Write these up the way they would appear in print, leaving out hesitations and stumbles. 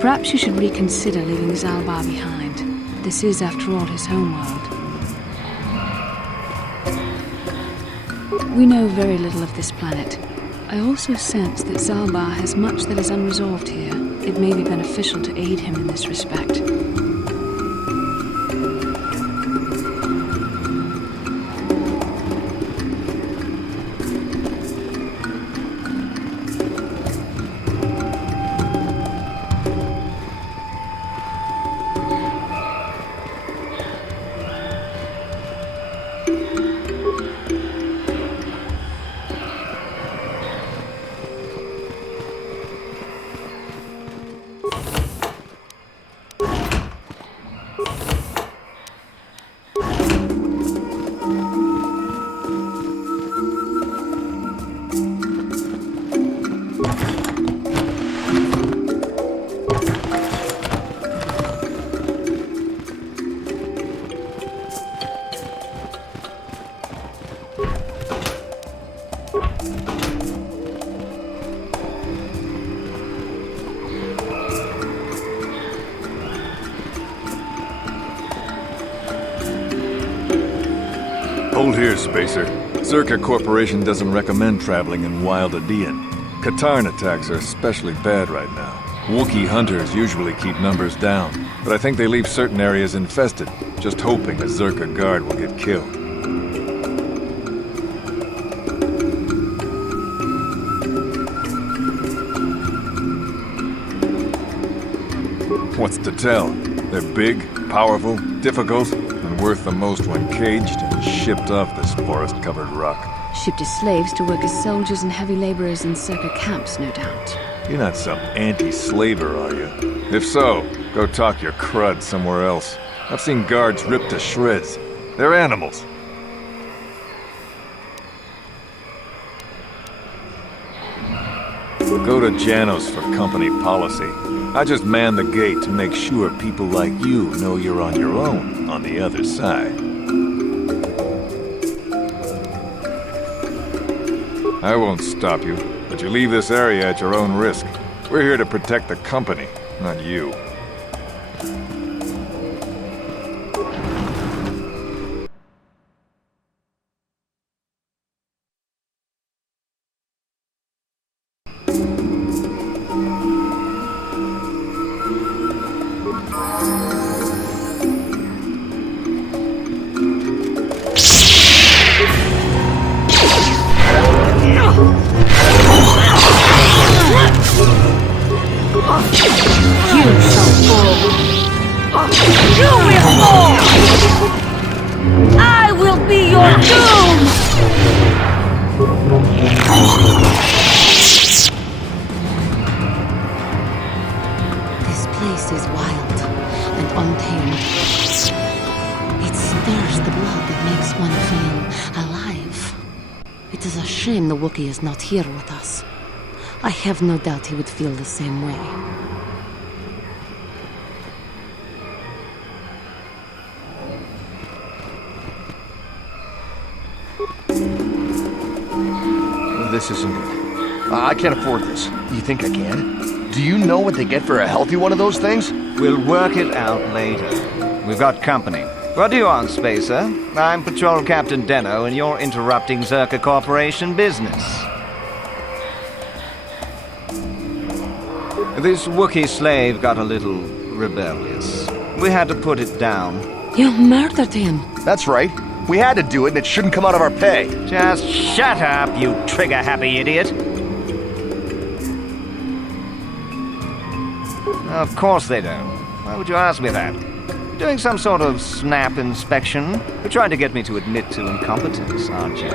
Perhaps you should reconsider leaving Zalbar behind. This is, after all, his homeworld. We know very little of this planet. I also sense that Zalbar has much that is unresolved here. It may be beneficial to aid him in this respect. Hold here, Spacer. Zerka Corporation doesn't recommend traveling in Wild Adean. Katarn attacks are especially bad right now. Wookie hunters usually keep numbers down, but I think they leave certain areas infested, just hoping a Zerka guard will get killed. What's to tell? They're big, powerful, difficult, and worth the most when caged and shipped off this forest-covered rock. Shipped as slaves to work as soldiers and heavy laborers in Zerka camps, no doubt. You're not some anti-slaver, are you? If so, go talk your crud somewhere else. I've seen guards ripped to shreds. They're animals. Go to Janos for company policy. I just man the gate to make sure people like you know you're on your own on the other side. I won't stop you, but you leave this area at your own risk. We're here to protect the company, not you. I will be your doom! This place is wild and untamed. It stirs the blood that makes one feel alive. It is a shame the Wookiee is not here with us. I have no doubt he would feel the same way. This isn't good. I can't afford this. You think I can? Do you know what they get for a healthy one of those things? We'll work it out later. We've got company. What do you want, Spacer? I'm Patrol Captain Deno, and you're interrupting Zerka Corporation business. This Wookiee slave got a little rebellious. We had to put it down. You murdered him. That's right. We had to do it, and it shouldn't come out of our pay. Just shut up, you trigger-happy idiot. Of course they don't. Why would you ask me that? Doing some sort of snap inspection? You're trying to get me to admit to incompetence, aren't you?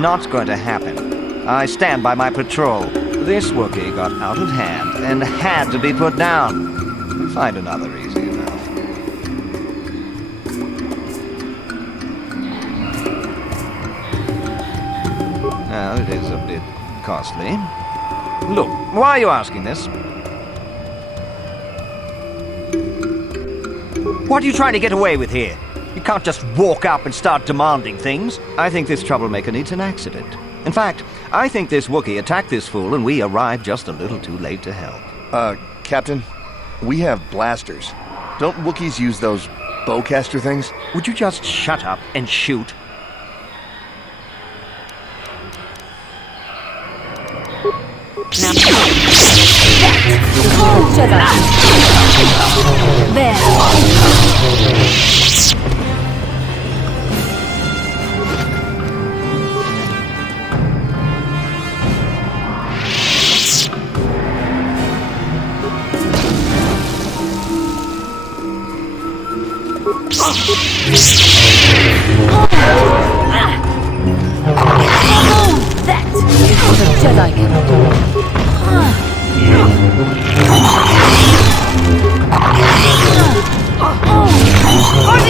Not going to happen. I stand by my patrol. This Wookiee got out of hand and had to be put down. We'll find another easy enough. Now, it is a bit costly. Look, why are you asking this? What are you trying to get away with here? You can't just walk up and start demanding things. I think this troublemaker needs an accident. In fact, I think this Wookiee attacked this fool and we arrived just a little too late to help. Captain, we have blasters. Don't Wookiees use those bowcaster things? Would you just shut up and shoot? That is what a Jedi cannot do. For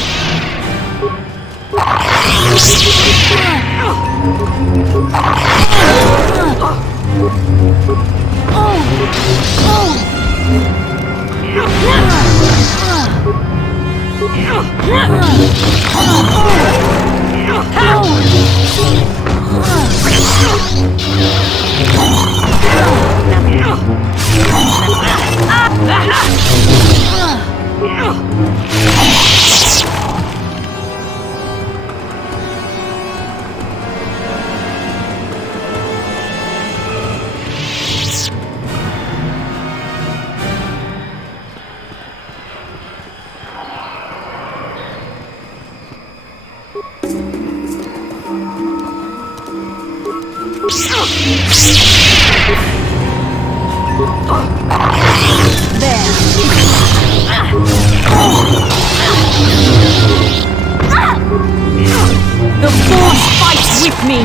the The Force fights with me!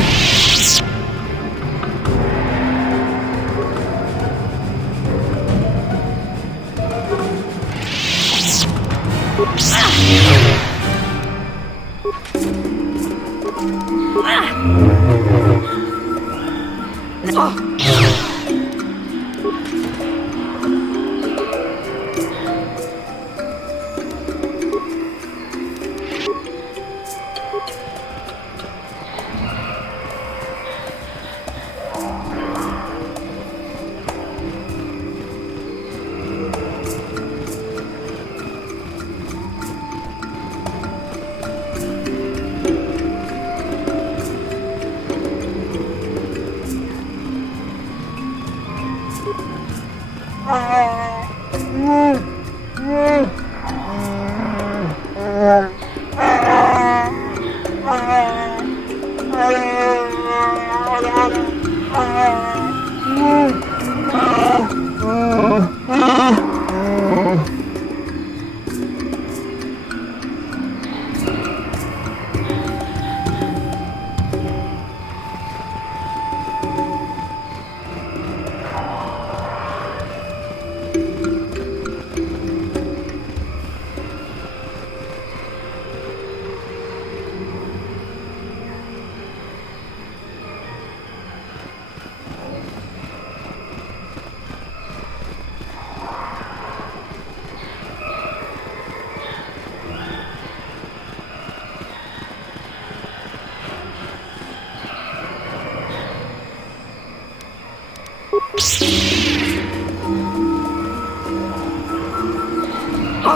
So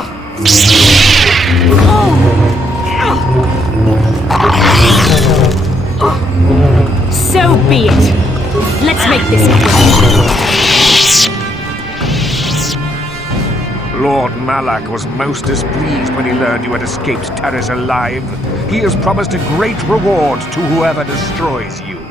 be it. Let's make this quick. Lord Malak was most displeased when he learned you had escaped Taris alive. He has promised a great reward to whoever destroys you.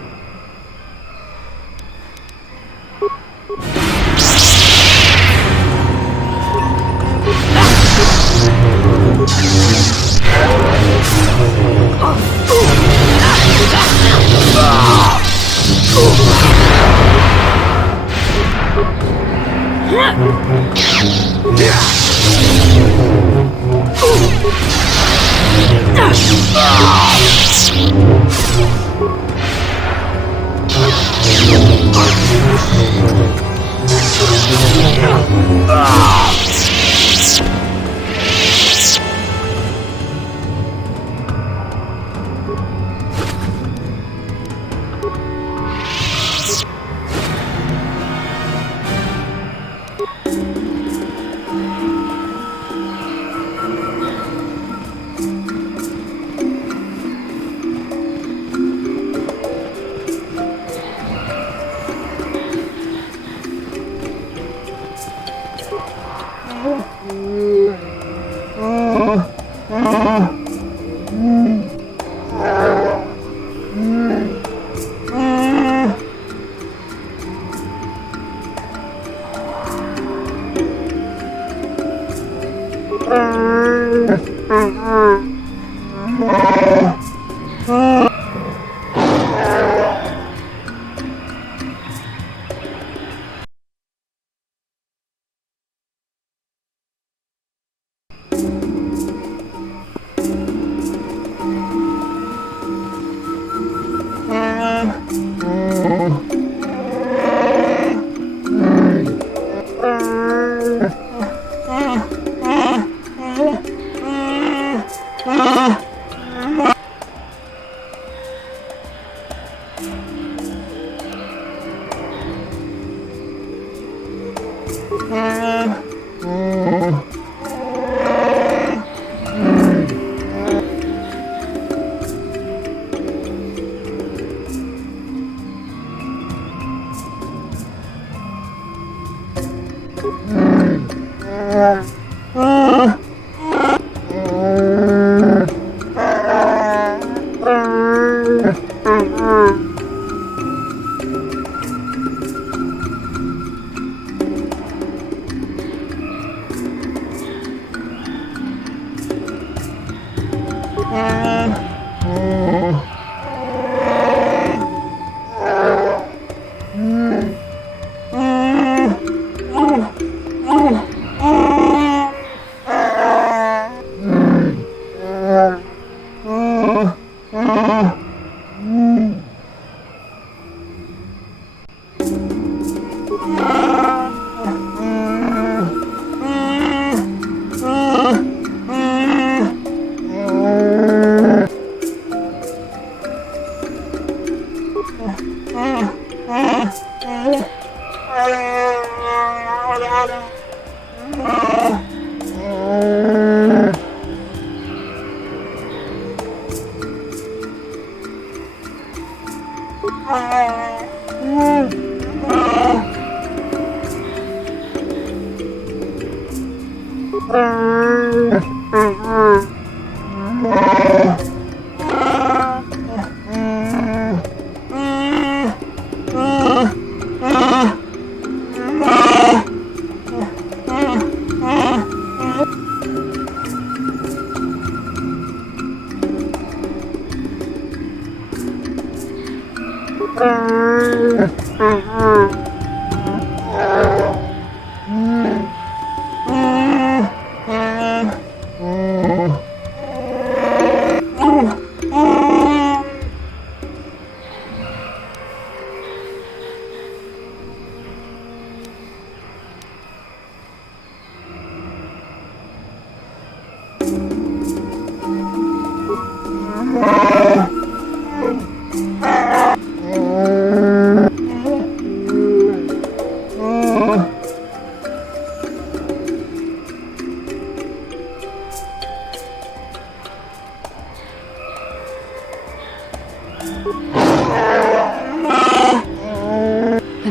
Then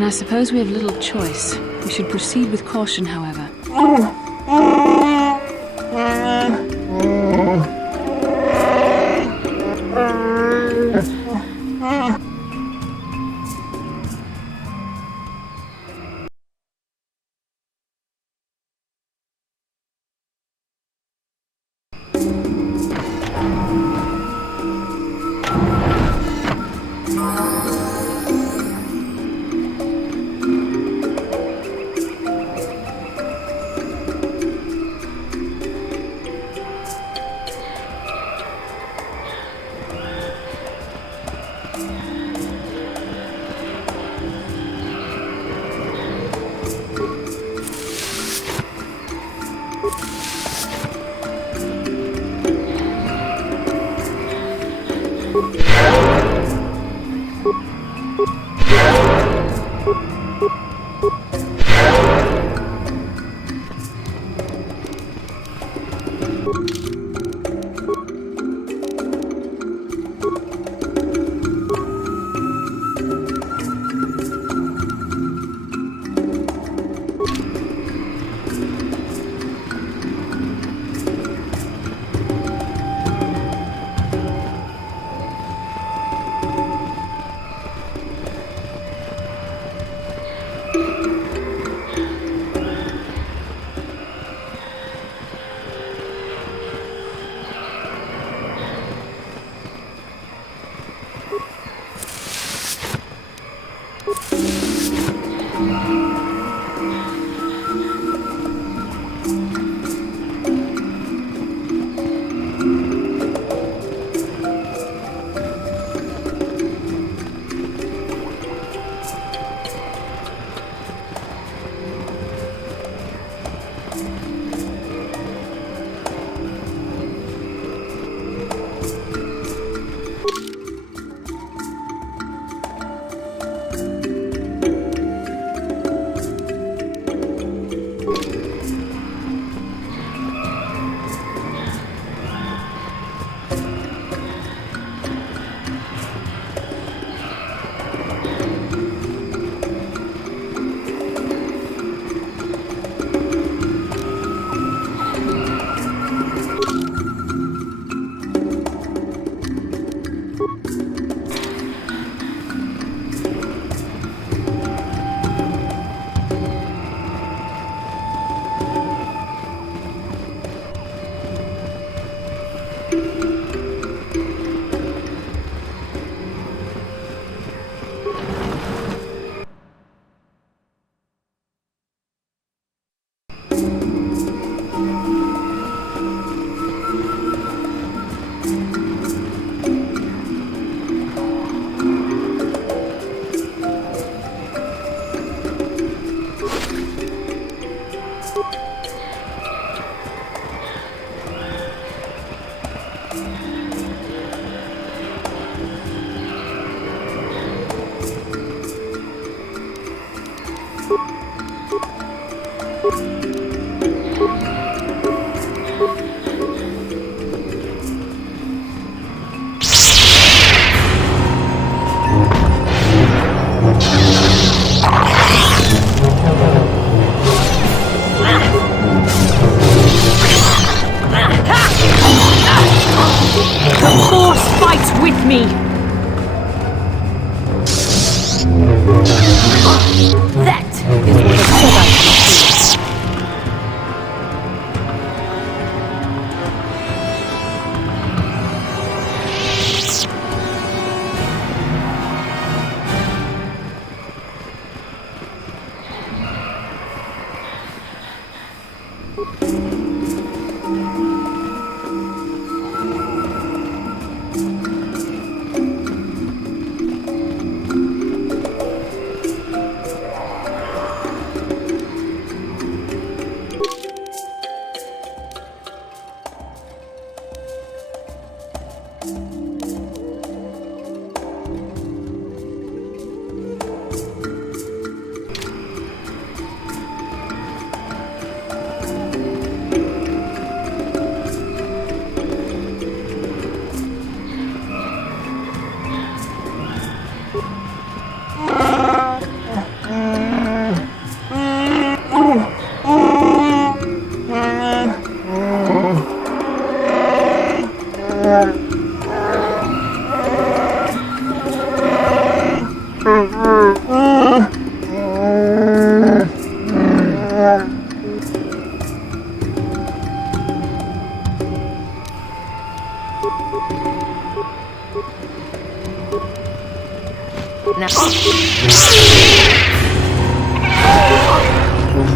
I suppose we have little choice. We should proceed with caution, however.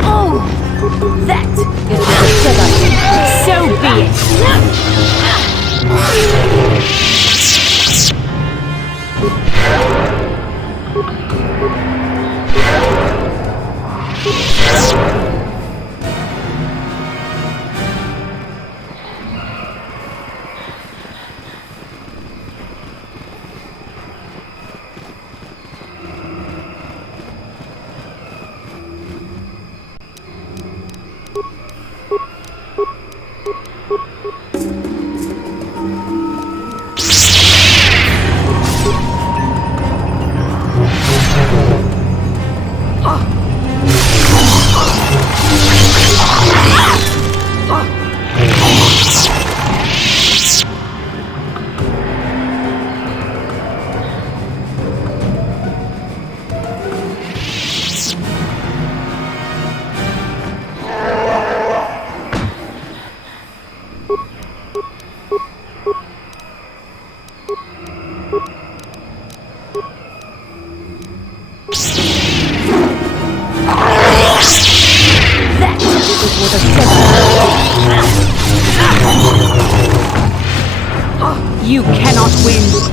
Oh, that is the so be You cannot win.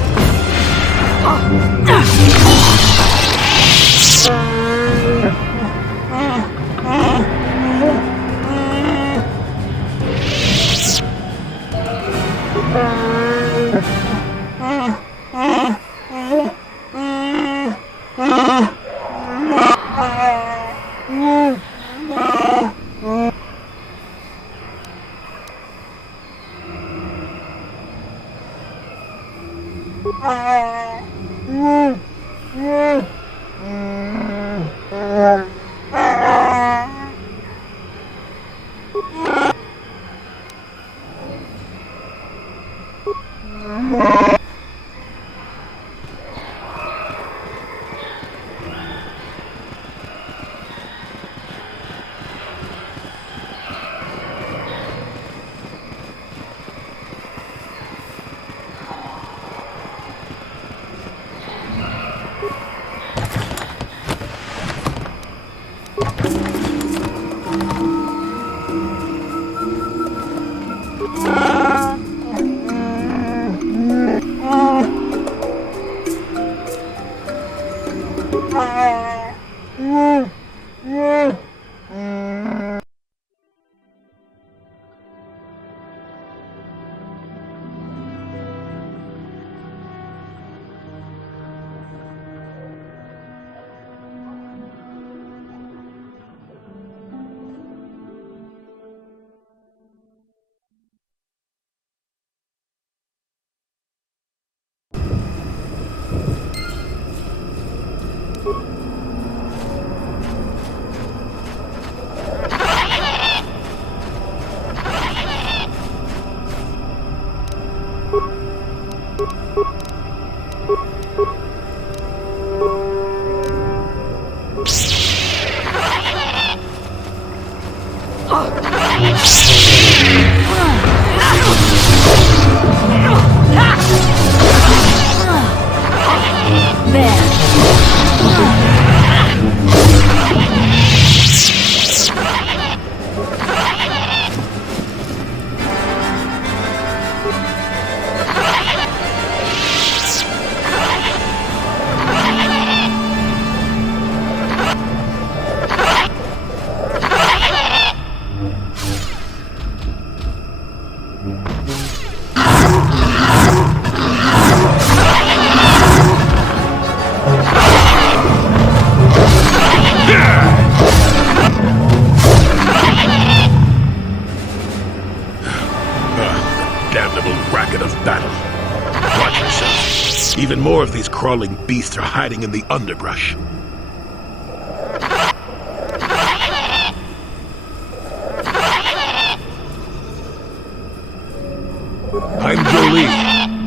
Even more of these crawling beasts are hiding in the underbrush.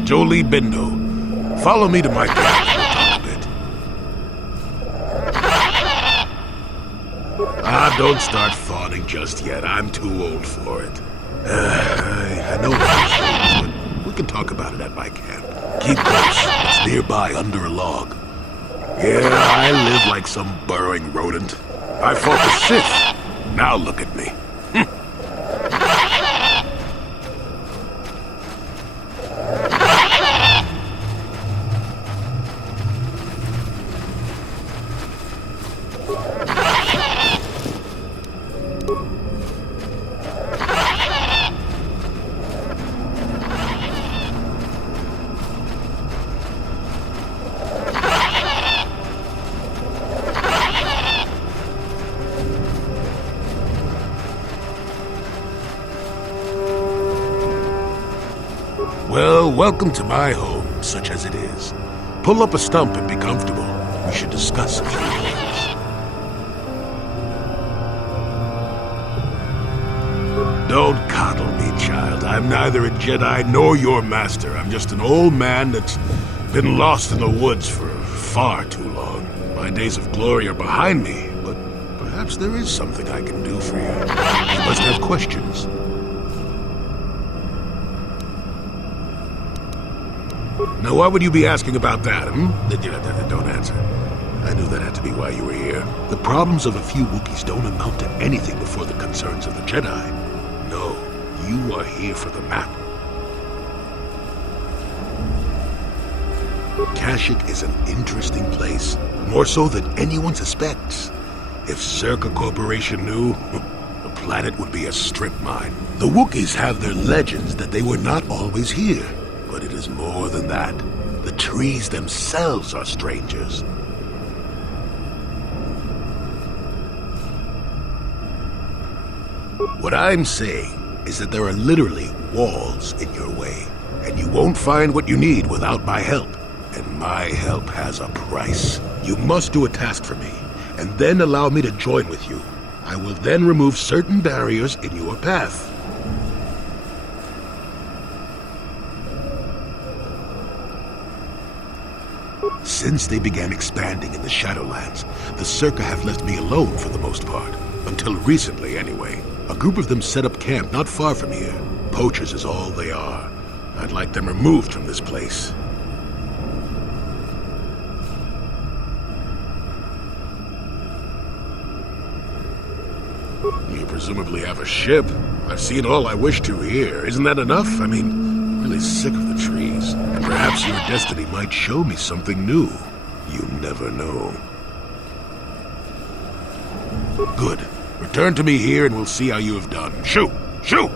Jolie Bindo. Follow me to my camp. We'll talk a bit. Ah, don't start fawning just yet. I'm too old for it. I know a few things, but we can talk about it at my camp. Keep close. It's nearby under a log. Yeah, I live like some burrowing rodent. I fought the Sith. Now look at me. Well, welcome to my home, such as it is. Pull up a stump and be comfortable. We should discuss a few things. Don't coddle me, child. I'm neither a Jedi nor your master. I'm just an old man that's been lost in the woods for far too long. My days of glory are behind me, but perhaps there is something I can do for you. You must have questions. Now, why would you be asking about that, Don't answer. I knew that had to be why you were here. The problems of a few Wookiees don't amount to anything before the concerns of the Jedi. No, you are here for the map. Kashyyyk is an interesting place, more so than anyone suspects. If Czerka Corporation knew, the planet would be a strip mine. The Wookiees have their legends that they were not always here. But it is more than that. The trees themselves are strangers. What I'm saying is that there are literally walls in your way, and you won't find what you need without my help. And my help has a price. You must do a task for me, and then allow me to join with you. I will then remove certain barriers in your path. Since they began expanding in the Shadowlands, the Czerka have left me alone for the most part. Until recently, anyway. A group of them set up camp not far from here. Poachers is all they are. I'd like them removed from this place. You presumably have a ship. I've seen all I wish to here. Isn't that enough? I mean, really sick of the trees. And perhaps your destiny might show me something new. You never know. Good. Return to me here and we'll see how you have done. Shoo! Shoo!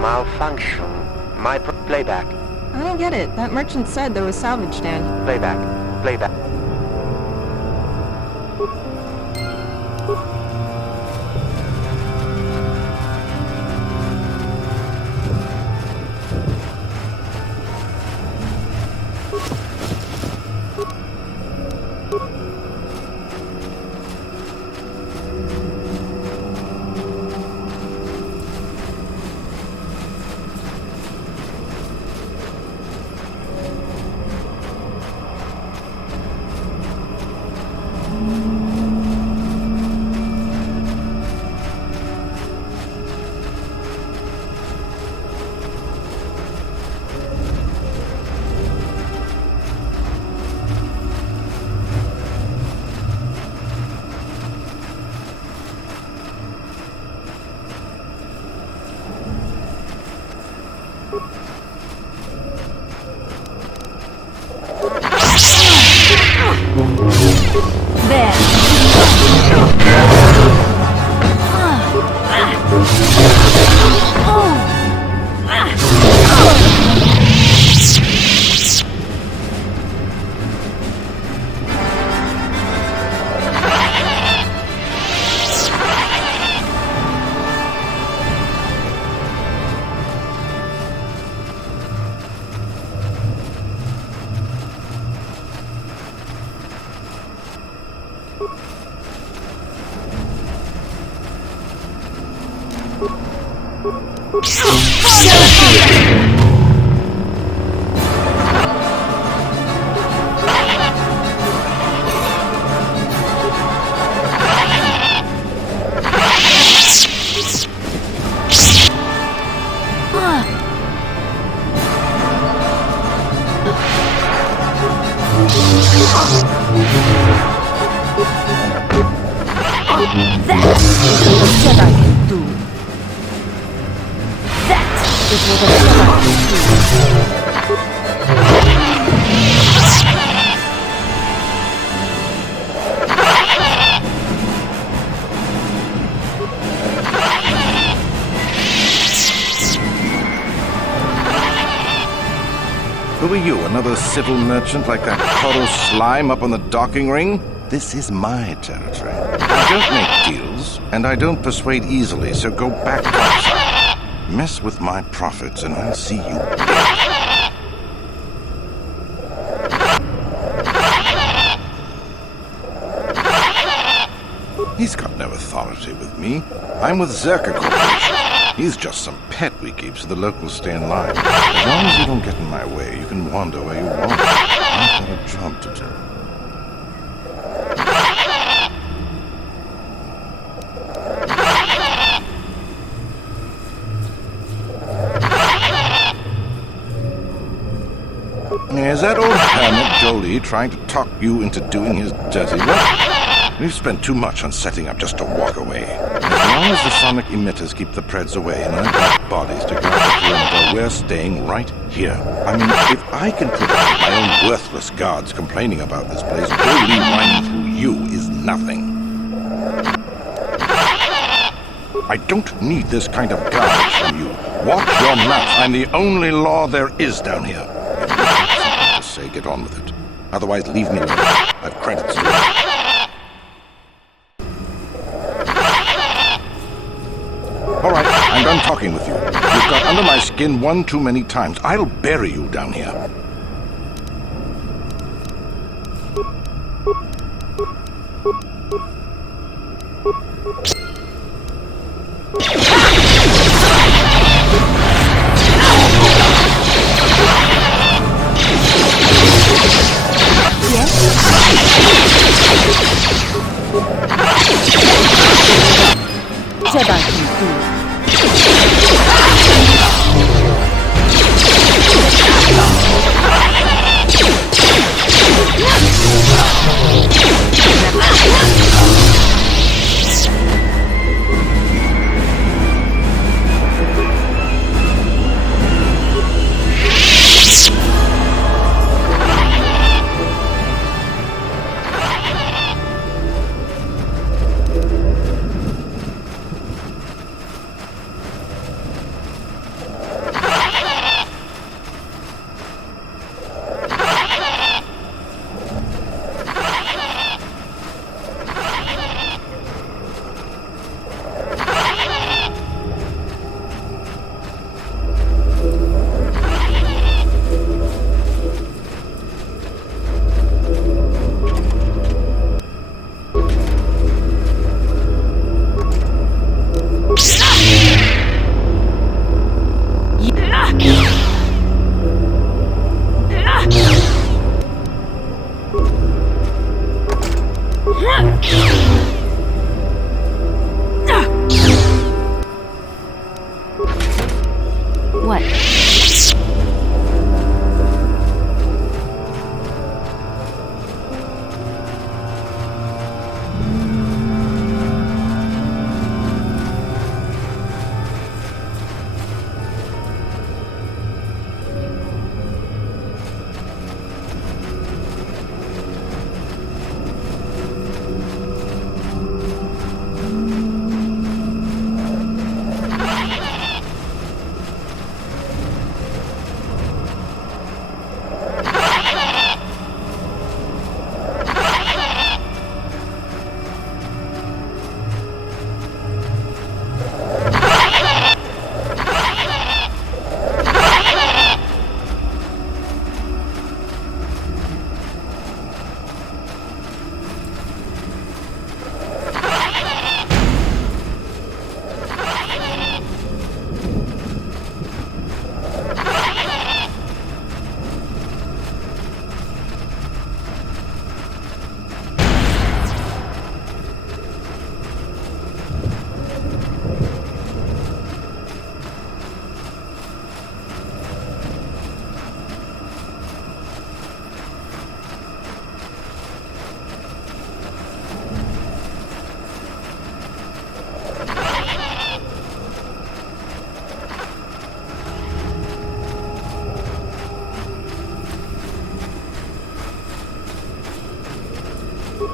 Malfunction. Playback. I don't get it. That merchant said there was salvage stand. Playback. Playback. Who are you, another civil merchant like that coral slime up on the docking ring? This is my territory. I don't make deals, and I don't persuade easily, so go back outside. Mess with my profits, and I'll see you dead. He's got no authority with me. I'm with Zerka Corporation. He's just some pet we keep so the locals stay in line. As long as you don't get in my way, you can wander where you want. I've got a job to do. Is that old hermit Jolie trying to talk you into doing his dirty work? We've spent too much on setting up just to walk away. As long as the sonic emitters keep the Preds away and I've got bodies to guard the perimeter, we're staying right here. I mean, if I can provide my own worthless guards complaining about this place, Jolie whining through you is nothing. I don't need this kind of garbage from you. Watch your mouth. I'm the only law there is down here. If you have something to say, get on with it. Otherwise, leave me alone. I've credits to it. All right, I'm done talking with you. You've got under my skin one too many times. I'll bury you down here. Jedi What?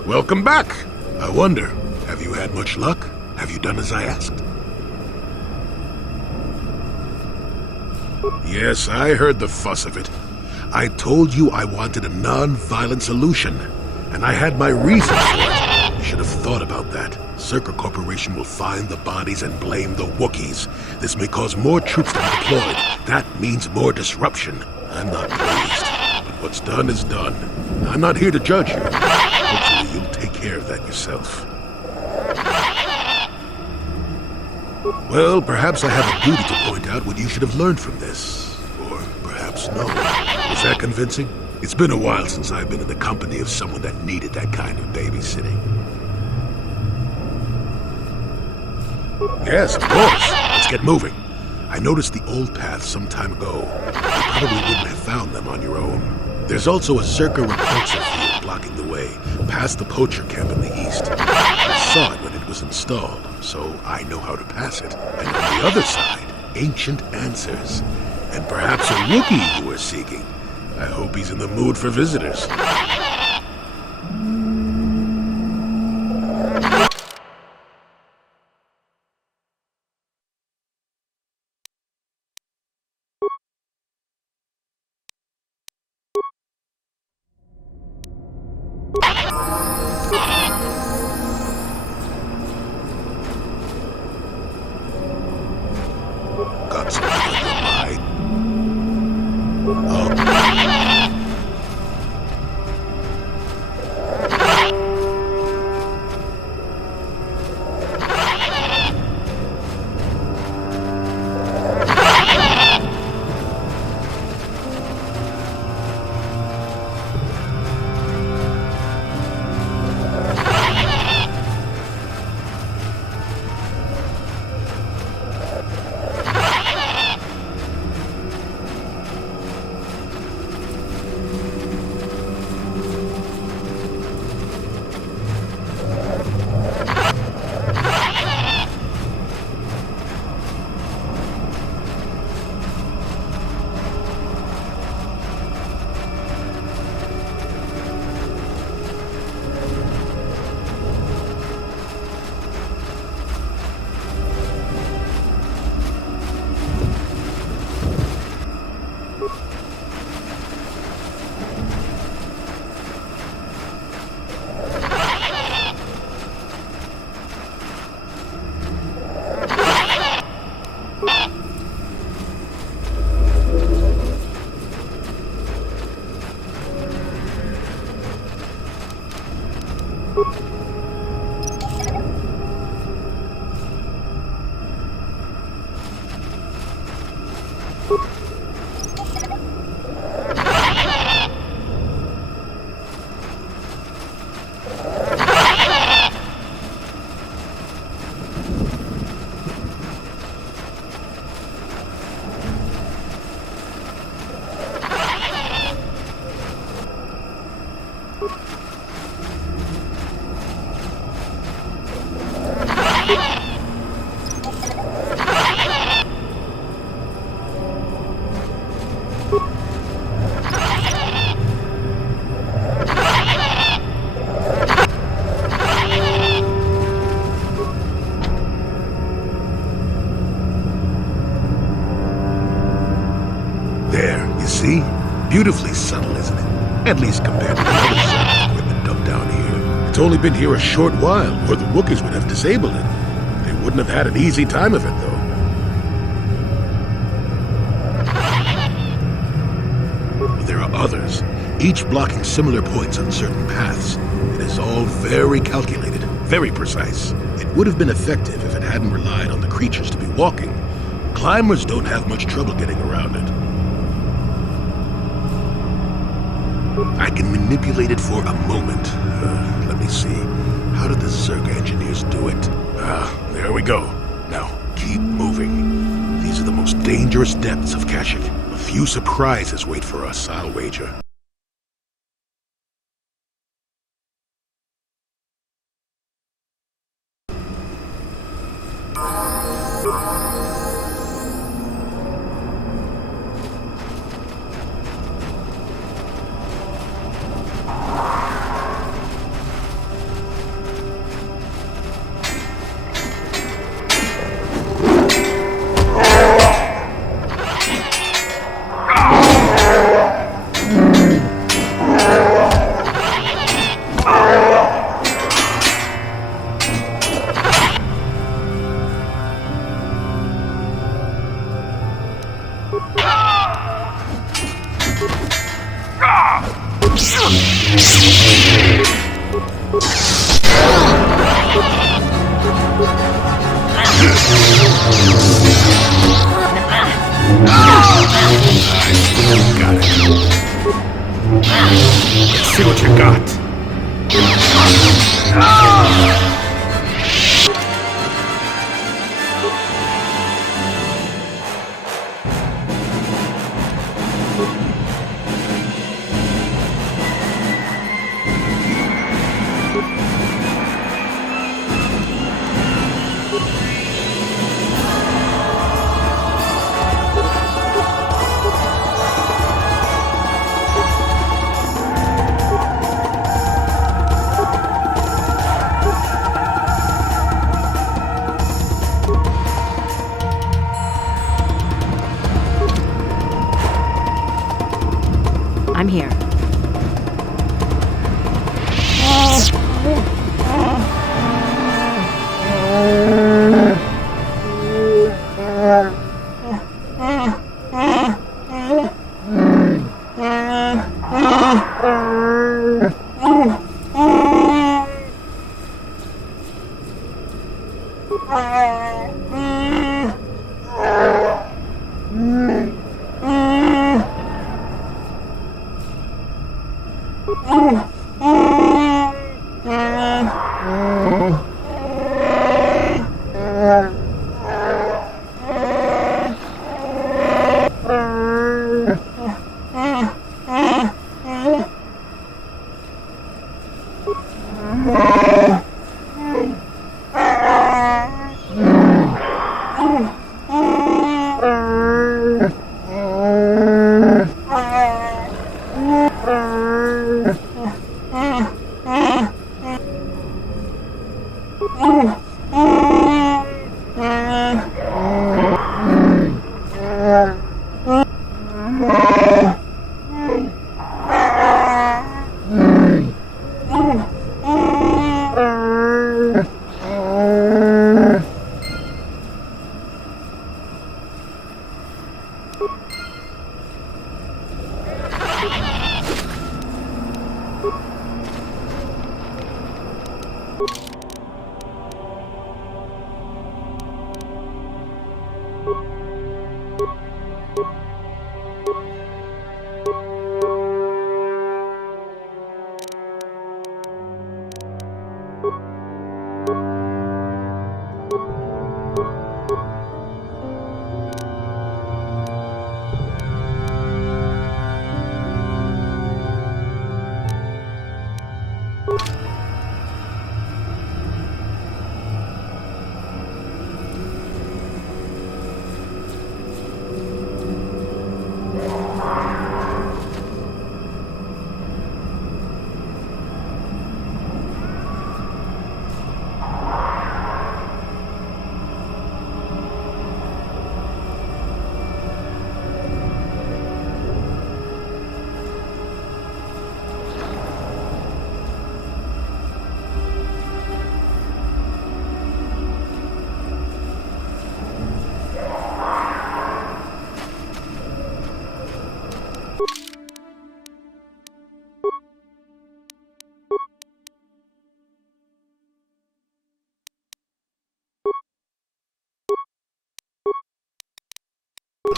Welcome back. I wonder, have you had much luck? Have you done as I asked? Yes, I heard the fuss of it. I told you I wanted a non-violent solution, and I had my reasons for it. You should have thought about that. Circa Corporation will find the bodies and blame the Wookiees. This may cause more troops to be deployed. That means more disruption. I'm not pleased, but what's done is done. I'm not here to judge you. Hopefully you'll take care of that yourself. Well, perhaps I have a duty to point out what you should have learned from this. Or perhaps no. Was that convincing? It's been a while since I've been in the company of someone that needed that kind of babysitting. Yes, of course. Let's get moving. I noticed the old path some time ago. You probably wouldn't have found them on your own. There's also a Circa repulsor field blocking the way, past the poacher camp in the east. I saw it when it was installed, so I know how to pass it. And on the other side, ancient answers. And perhaps a Wookiee you were seeking. I hope he's in the mood for visitors. Got something on your mind? Oh. There, you see? Beautifully subtle, isn't it? At least compared to the other Zerg equipment dumped down here. It's only been here a short while, or the Wookiees would have disabled it. They wouldn't have had an easy time of it, though. But there are others, each blocking similar points on certain paths. It is all very calculated, very precise. It would have been effective if it hadn't relied on the creatures to be walking. Climbers don't have much trouble getting around it. I can manipulate it for a moment. Let me see. How did the Zerg engineers do it? There we go. Now, keep moving. These are the most dangerous depths of Kashyyyk. A few surprises wait for us, I'll wager. Got it. Let's see what you got. I'm here. Never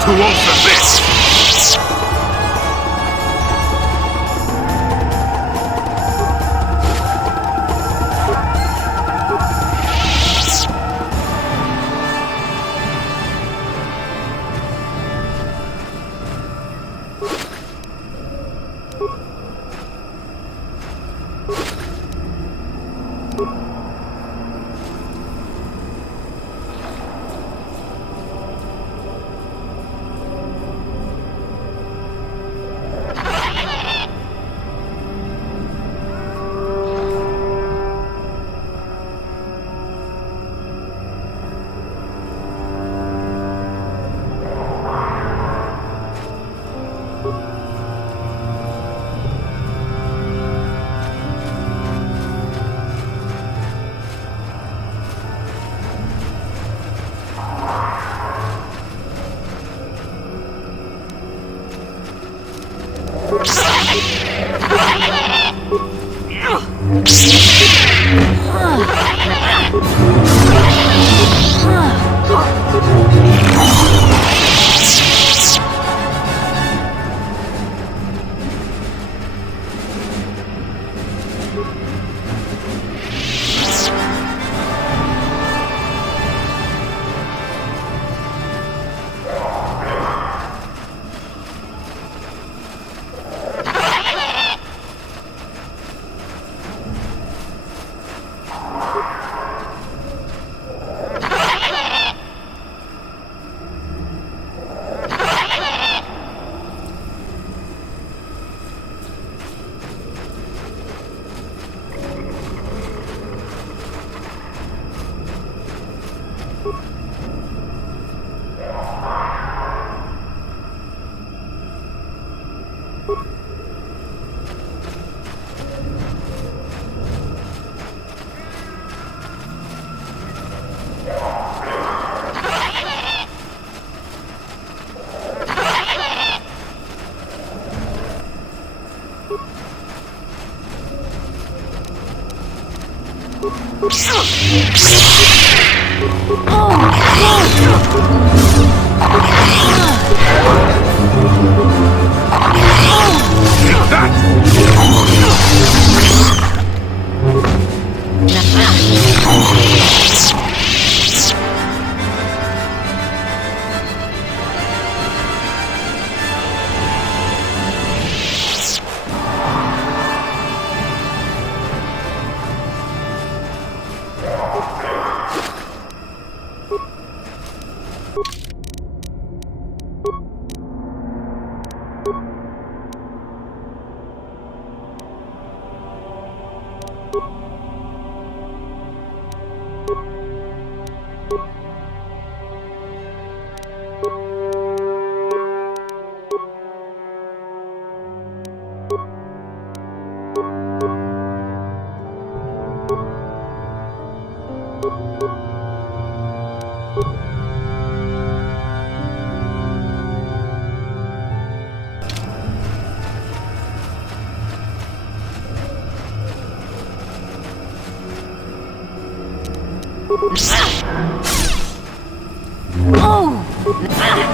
too old for this! Oh!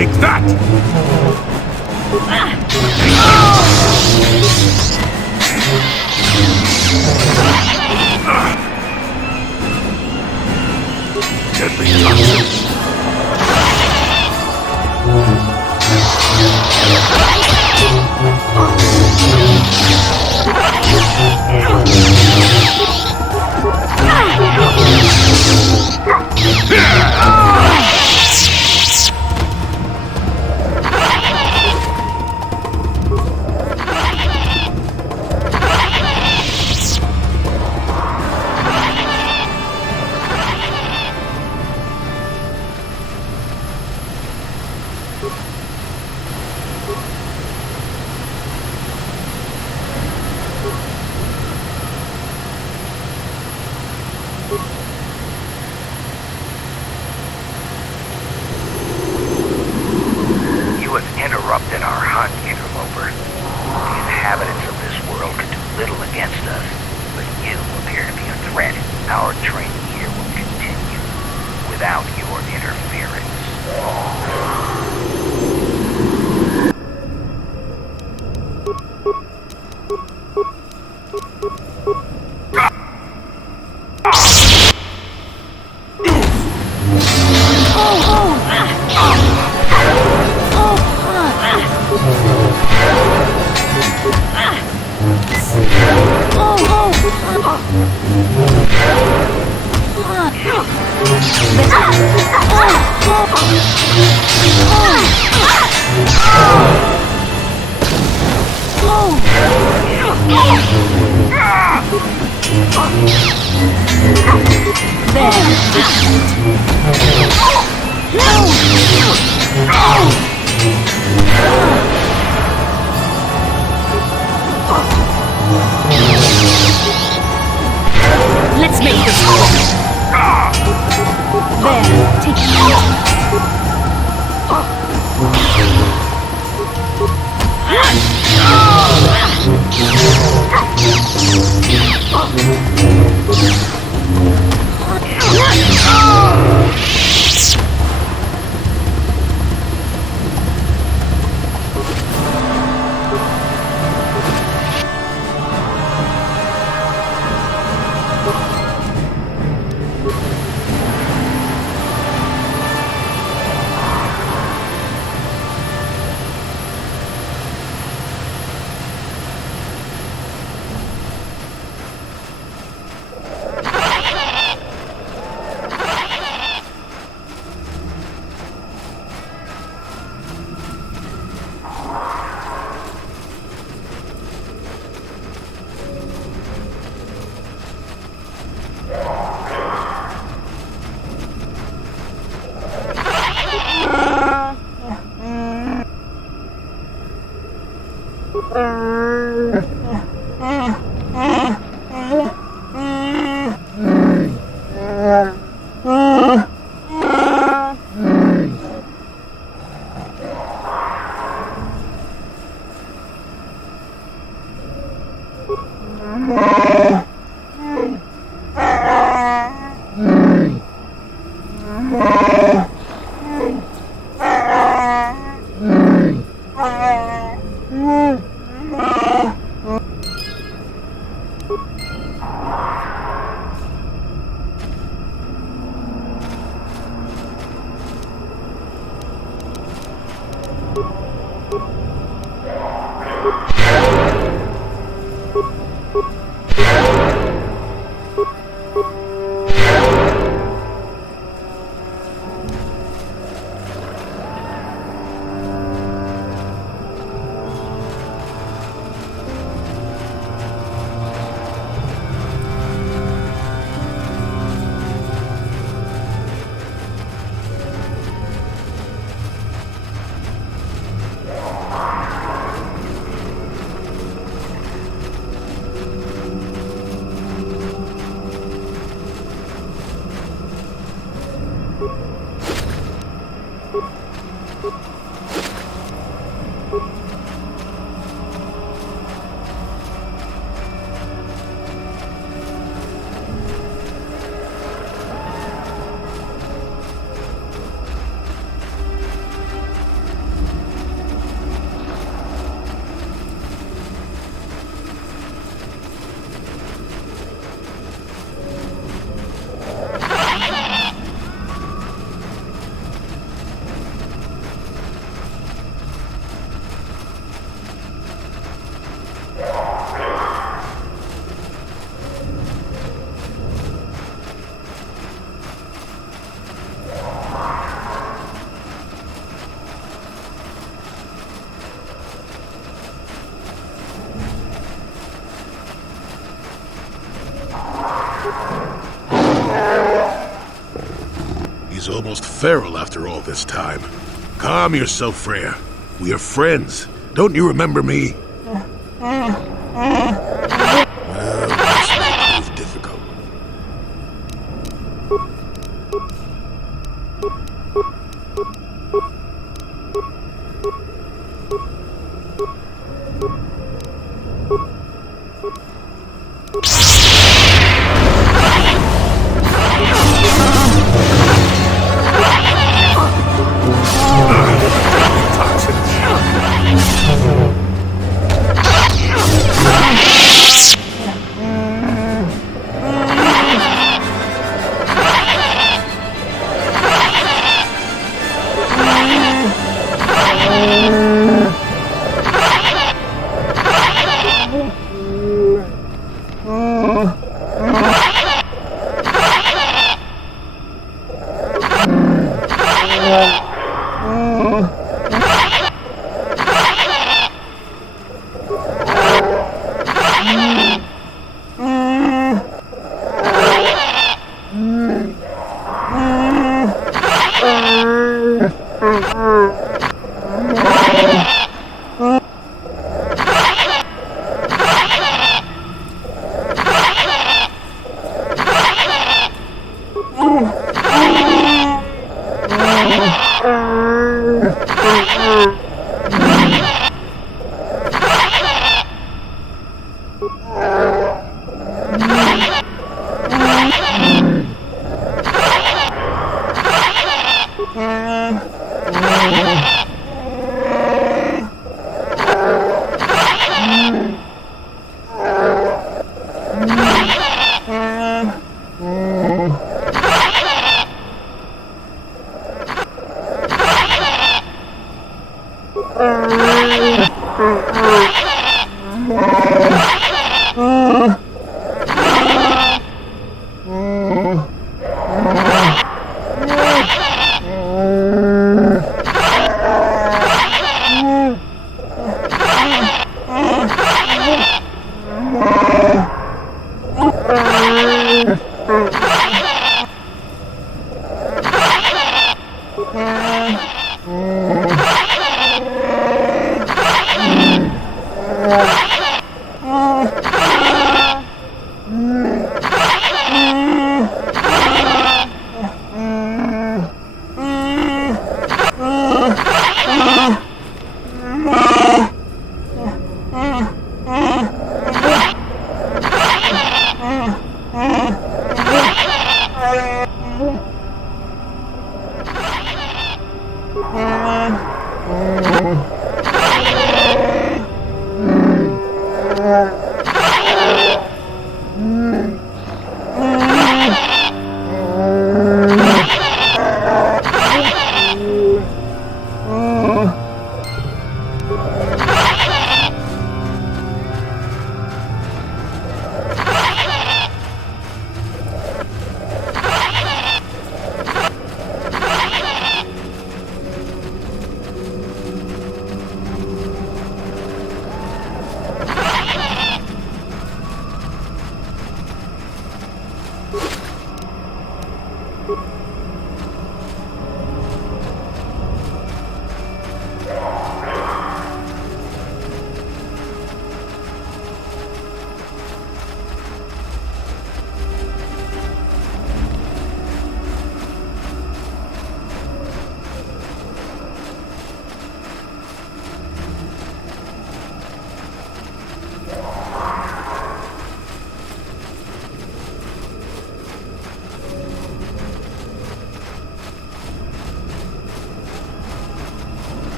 Take that! Deadly toxins. inhabitants of this world could do little against us, but you appear to be a threat. Our training here will continue without your interference. Let's make this quick. There, take it out. He's almost feral after all this time. Calm yourself, Freya. We are friends. Don't you remember me? Well, this may prove difficult.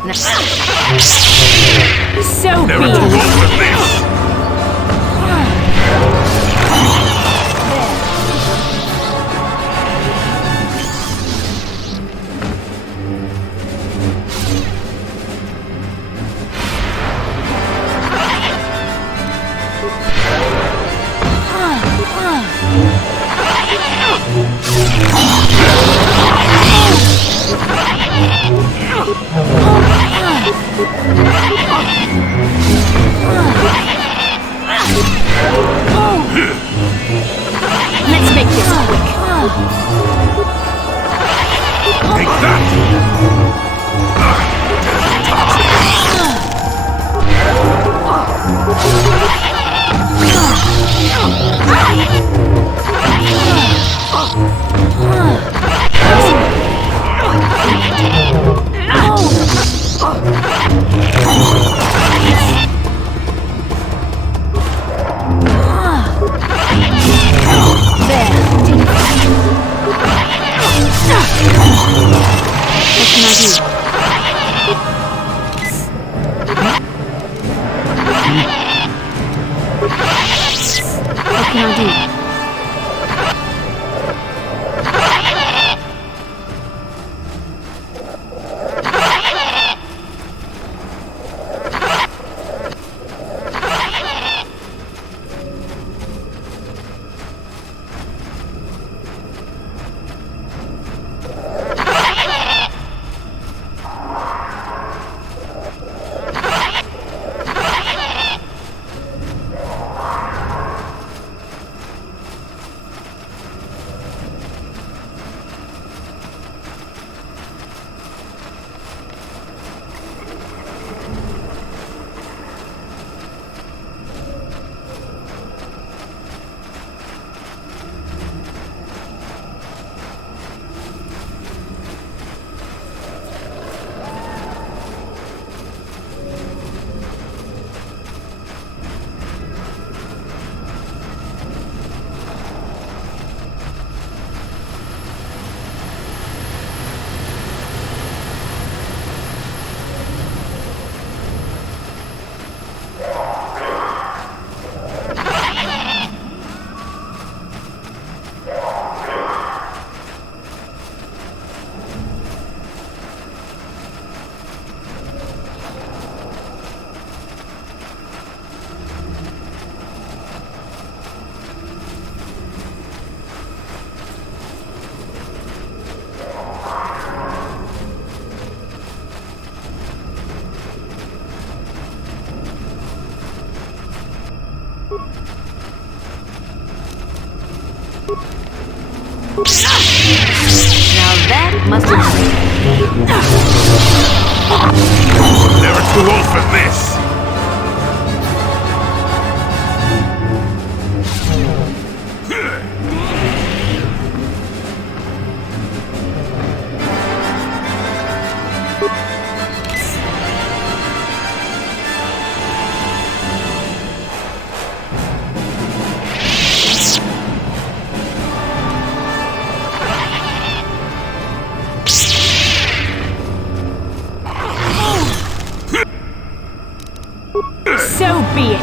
So Never be too it. old for this! Let's make this quick. Take that! What can I do? What can I do? Now that must Never too old for this! So be it.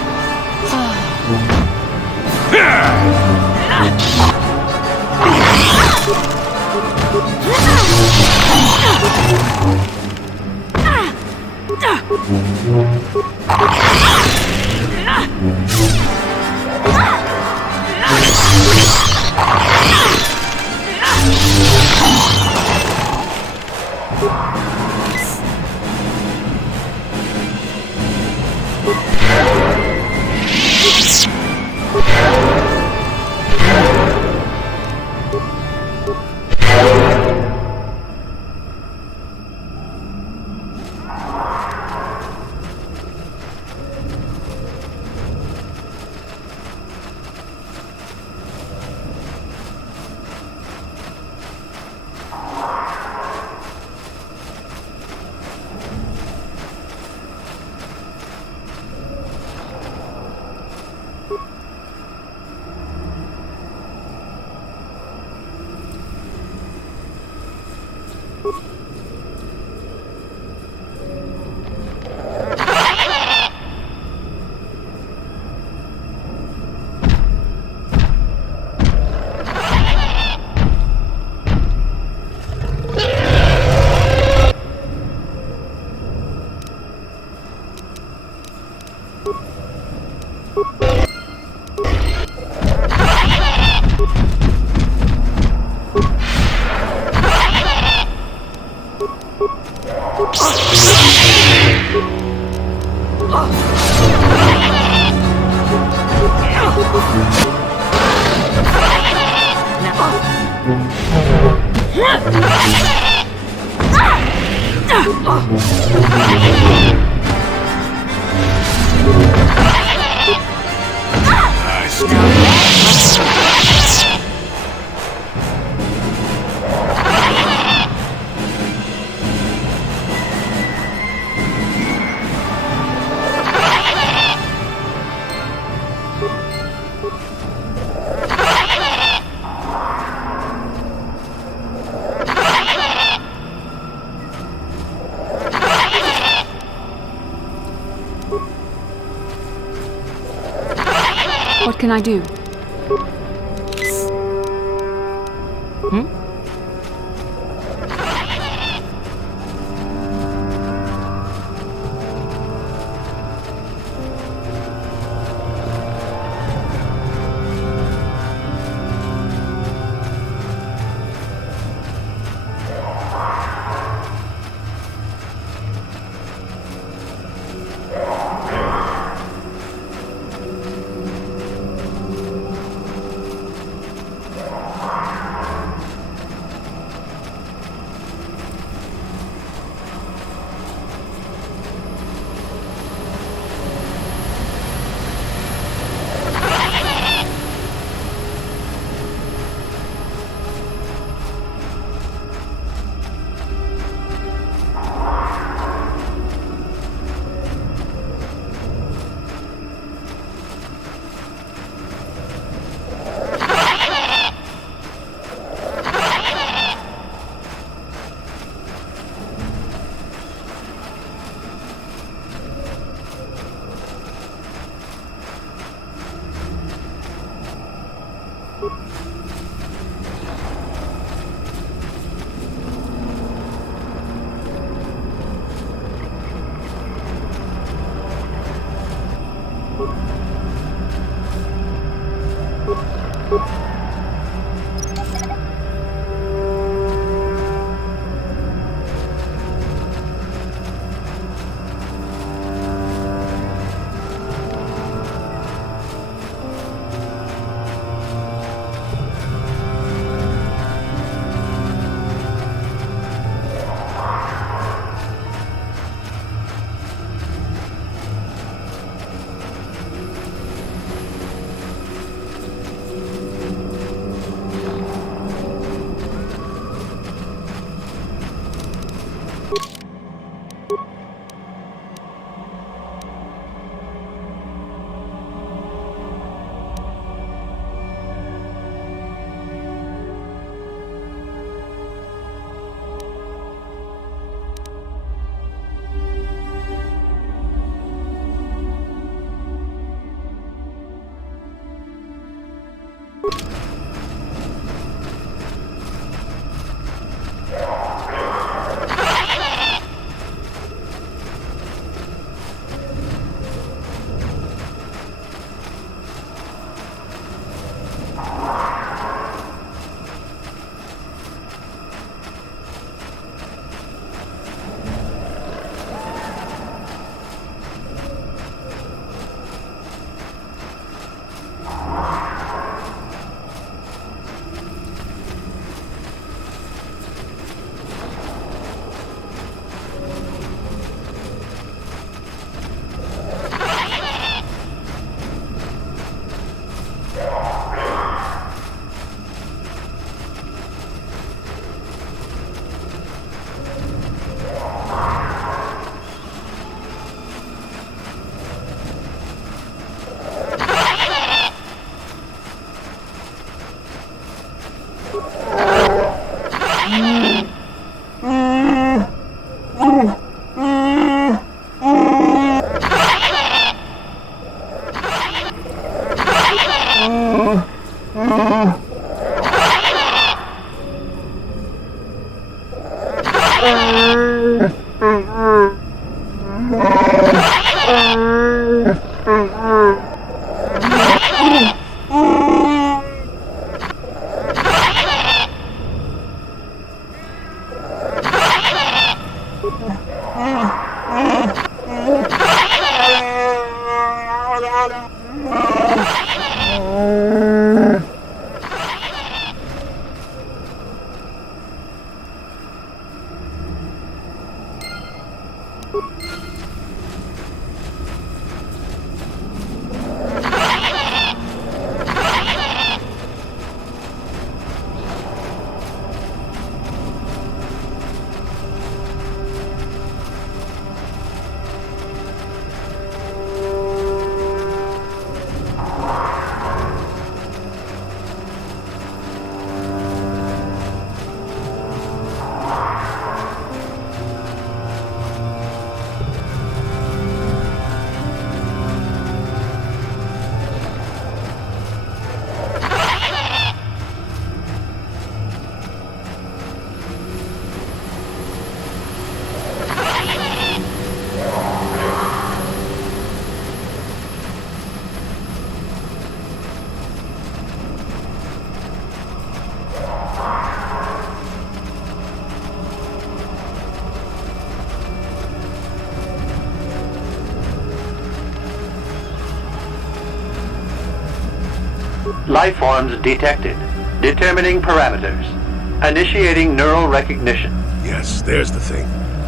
What can I do? Life forms detected. Determining parameters. Initiating neural recognition. Yes, there's the thing.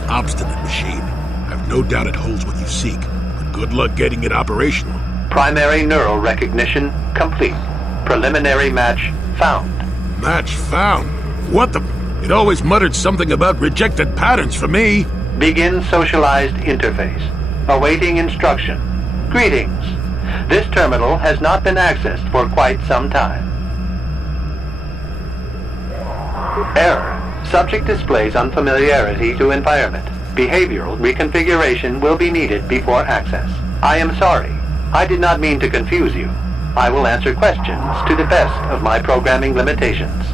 Obstinate machine. I've no doubt it holds what you seek, but good luck getting it operational. Primary neural recognition complete. Preliminary match found. Match found? What the... It always muttered something about rejected patterns for me. Begin socialized interface. Awaiting instruction. Greetings. This terminal has not been accessed for quite some time. Error. Subject displays unfamiliarity to environment. Behavioral reconfiguration will be needed before access. I am sorry. I did not mean to confuse you. I will answer questions to the best of my programming limitations.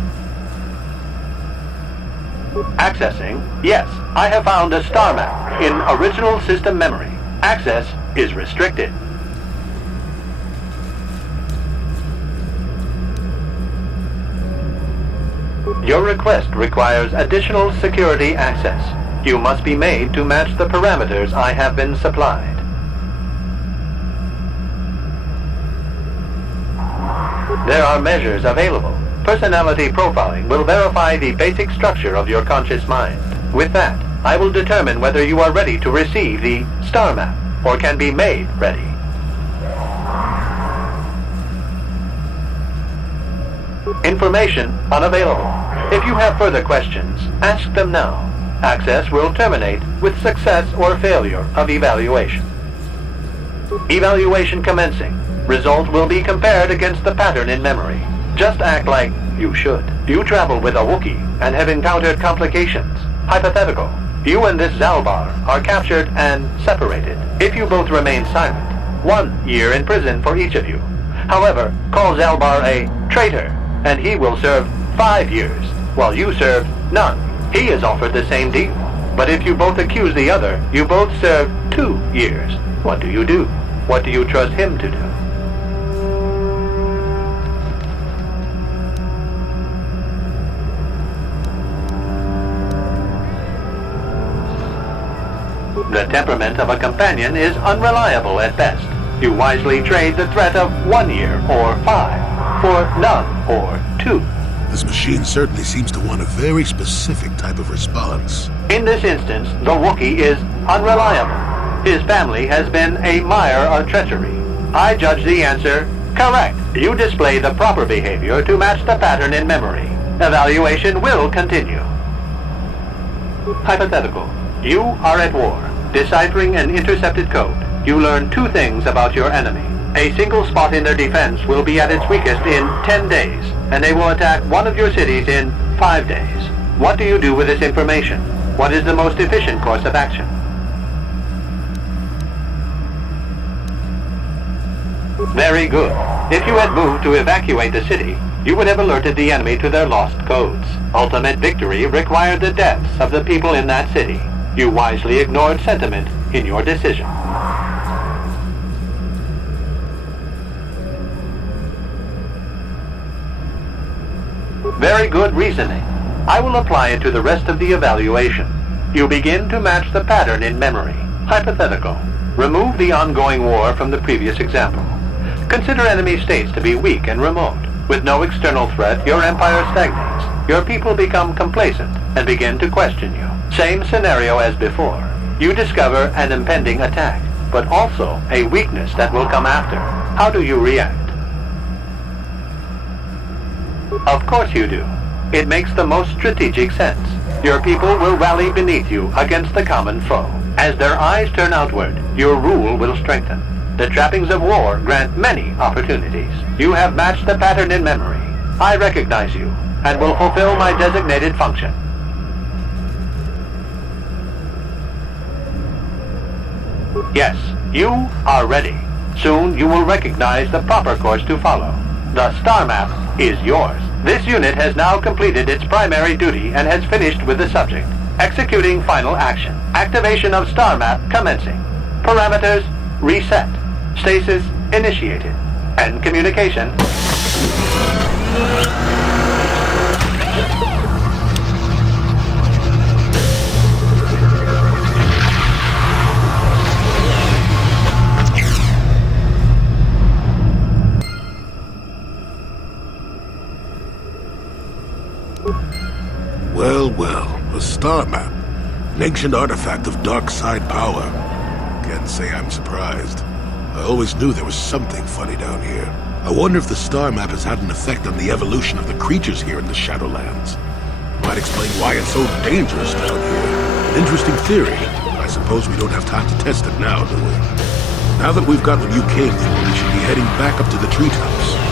Accessing. Yes, I have found a star map in original system memory. Access is restricted. Your request requires additional security access. You must be made to match the parameters I have been supplied. There are measures available. Personality profiling will verify the basic structure of your conscious mind. With that, I will determine whether you are ready to receive the star map or can be made ready. Information unavailable. If you have further questions, ask them now. Access will terminate with success or failure of evaluation. Evaluation commencing. Result will be compared against the pattern in memory. Just act like you should. You travel with a Wookie and have encountered complications. Hypothetical. You and this Zalbar are captured and separated. If you both remain silent, 1 year in prison for each of you. However, call Zalbar a traitor, and he will serve 5 years, while you serve none. He is offered the same deal. But if you both accuse the other, you both serve 2 years. What do you do? What do you trust him to do? The temperament of a companion is unreliable at best. You wisely trade the threat of 1 year or 5 for none or 2. This machine certainly seems to want a very specific type of response. In this instance, the Wookiee is unreliable. His family has been a mire of treachery. I judge the answer correct. You display the proper behavior to match the pattern in memory. Evaluation will continue. Hypothetical. You are at war. Deciphering an intercepted code, you learn 2 things about your enemy. A single spot in their defense will be at its weakest in 10 days, and they will attack one of your cities in 5 days. What do you do with this information? What is the most efficient course of action? Very good. If you had moved to evacuate the city, you would have alerted the enemy to their lost codes. Ultimate victory required the deaths of the people in that city. You wisely ignored sentiment in your decision. Very good reasoning. I will apply it to the rest of the evaluation. You begin to match the pattern in memory. Hypothetical. Remove the ongoing war from the previous example. Consider enemy states to be weak and remote. With no external threat, your empire stagnates. Your people become complacent and begin to question you. Same scenario as before. You discover an impending attack, but also a weakness that will come after. How do you react? Of course you do. It makes the most strategic sense. Your people will rally beneath you against the common foe. As their eyes turn outward, your rule will strengthen. The trappings of war grant many opportunities. You have matched the pattern in memory. I recognize you, and will fulfill my designated function. Yes, you are ready. Soon you will recognize the proper course to follow. The star map is yours. This unit has now completed its primary duty and has finished with the subject. Executing final action. Activation of star map commencing. Parameters reset. Stasis initiated. End communication. Well, well, a star map. An ancient artifact of dark side power. Can't say I'm surprised. I always knew there was something funny down here. I wonder if the star map has had an effect on the evolution of the creatures here in the Shadowlands. Might explain why it's so dangerous down here. An interesting theory. I suppose we don't have time to test it now, do we? Now that we've got what you came for, we should be heading back up to the treetops.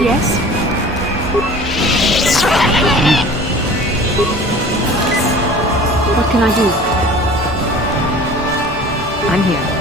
Yes? What can I do? I'm here.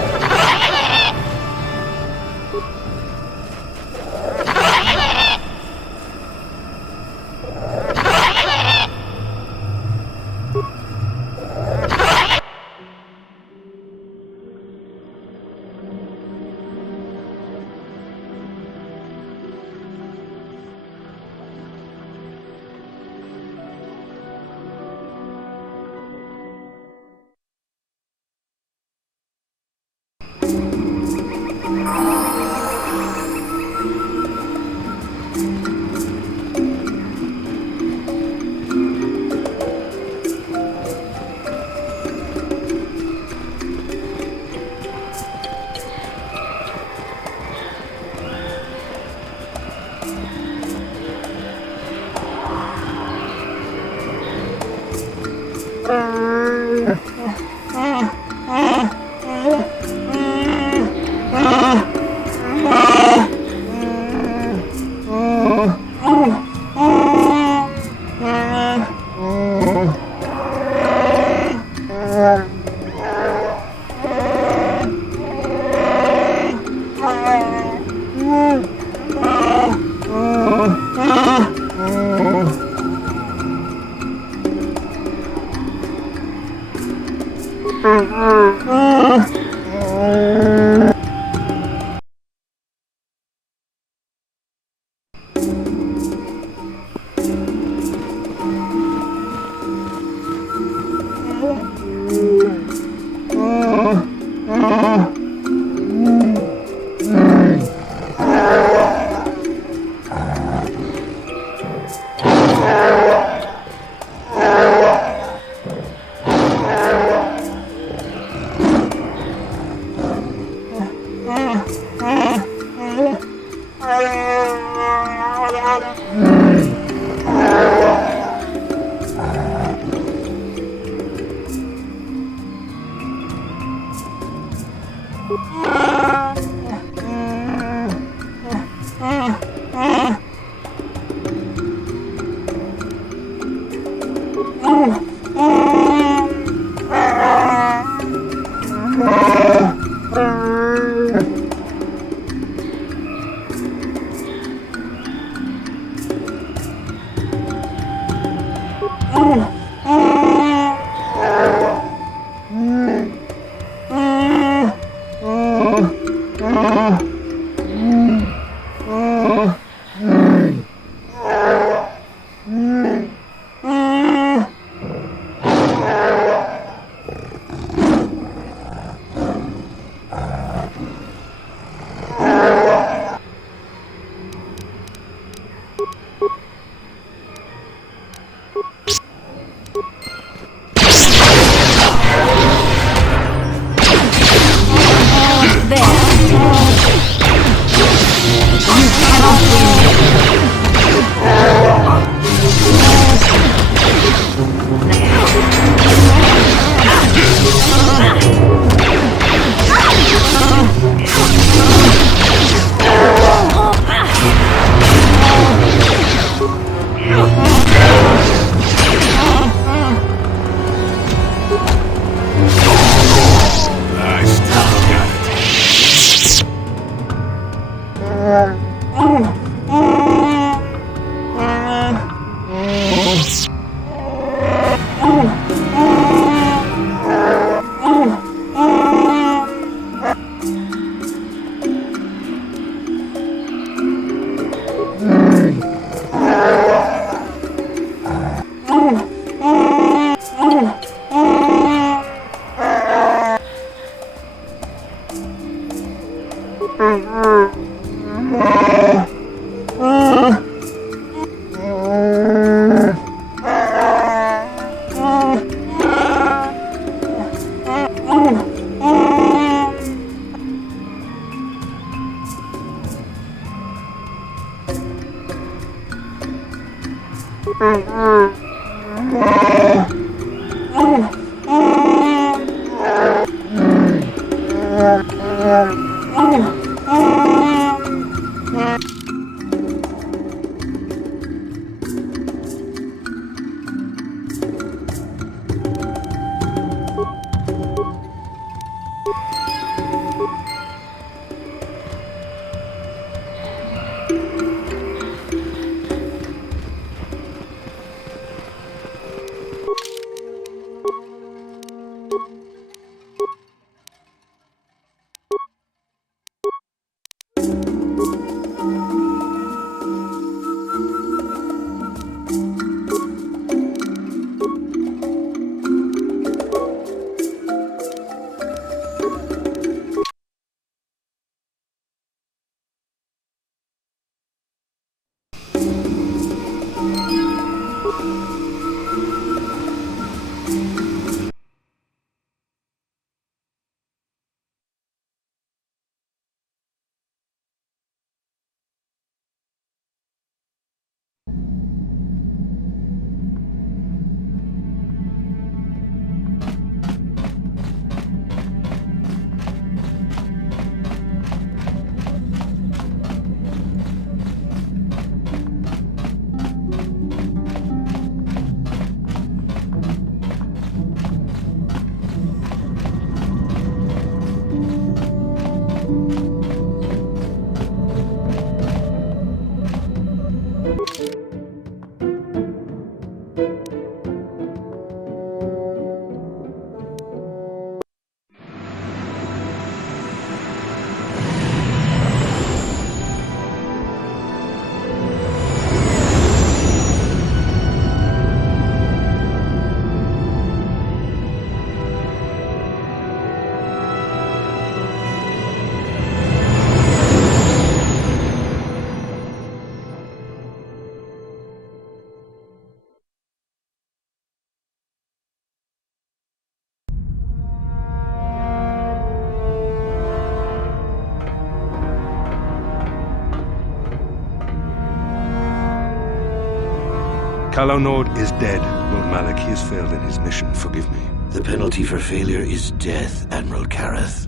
Kalonord is dead, Lord Malak. He has failed in his mission. Forgive me. The penalty for failure is death, Admiral Kareth.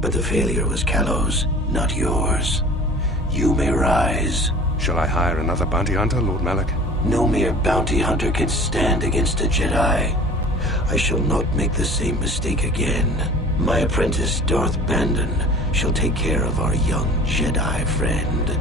But the failure was Kalo's, not yours. You may rise. Shall I hire another bounty hunter, Lord Malak? No mere bounty hunter can stand against a Jedi. I shall not make the same mistake again. My apprentice, Darth Bandon, shall take care of our young Jedi friend.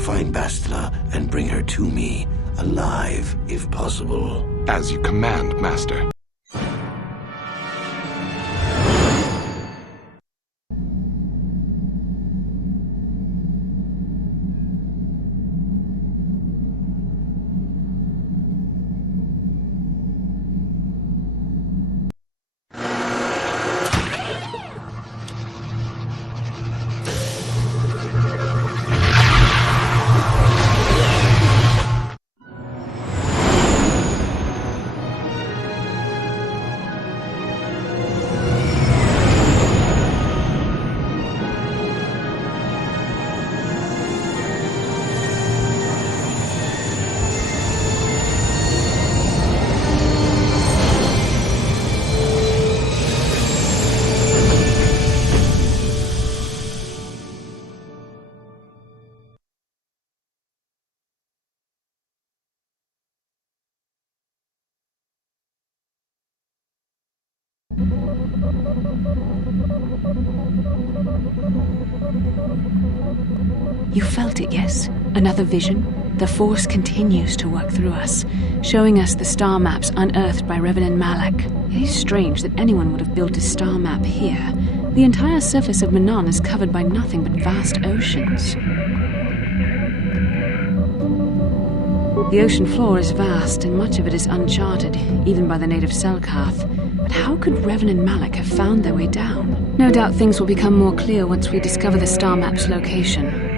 Find Bastila and bring her to me, alive, if possible. As you command, Master. You felt it, yes? Another vision? The Force continues to work through us, showing us the star maps unearthed by Reverend Malak. It is strange that anyone would have built a star map here. The entire surface of Manon is covered by nothing but vast oceans. The ocean floor is vast, and much of it is uncharted, even by the native Selkath. But how could Revan and Malak have found their way down? No doubt things will become more clear once we discover the star map's location.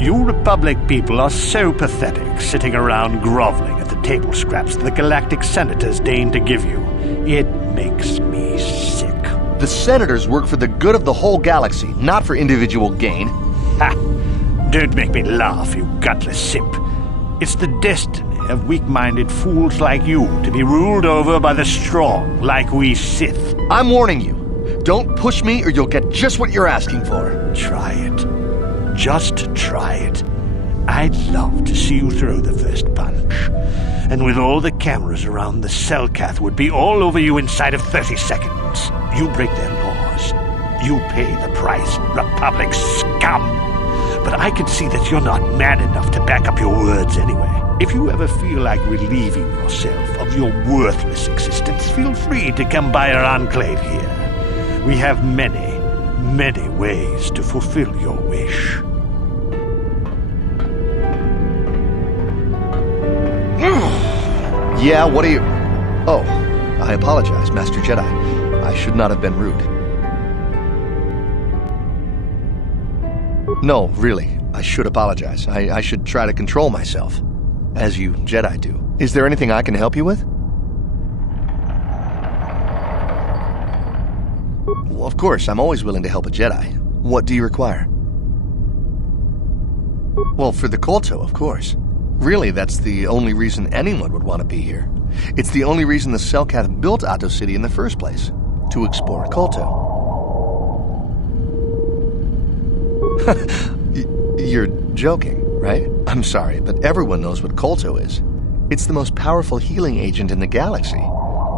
You Republic people are so pathetic, sitting around groveling at the table scraps the galactic senators deign to give you. It makes me sick. The senators work for the good of the whole galaxy, not for individual gain. Ha! Don't make me laugh, you gutless simp. It's the destiny of weak-minded fools like you to be ruled over by the strong, like we Sith. I'm warning you. Don't push me or you'll get just what you're asking for. Try it. Just try it. I'd love to see you throw the first punch. And with all the cameras around, the Selkath would be all over you inside of 30 seconds. You break their laws. You pay the price, Republic scum. But I can see that you're not man enough to back up your words anyway. If you ever feel like relieving yourself of your worthless existence, feel free to come by our enclave here. We have many, many ways to fulfill your wish. Yeah, what are you... Oh, I apologize, Master Jedi. I should not have been rude. No, really, I should apologize. I should try to control myself, as you Jedi do. Is there anything I can help you with? Well, of course, I'm always willing to help a Jedi. What do you require? Well, for the Kolto, of course. Really, that's the only reason anyone would want to be here. It's the only reason the Selkath built Atto City in the first place. To explore Kolto. You're joking, right? I'm sorry, but everyone knows what Kolto is. It's the most powerful healing agent in the galaxy.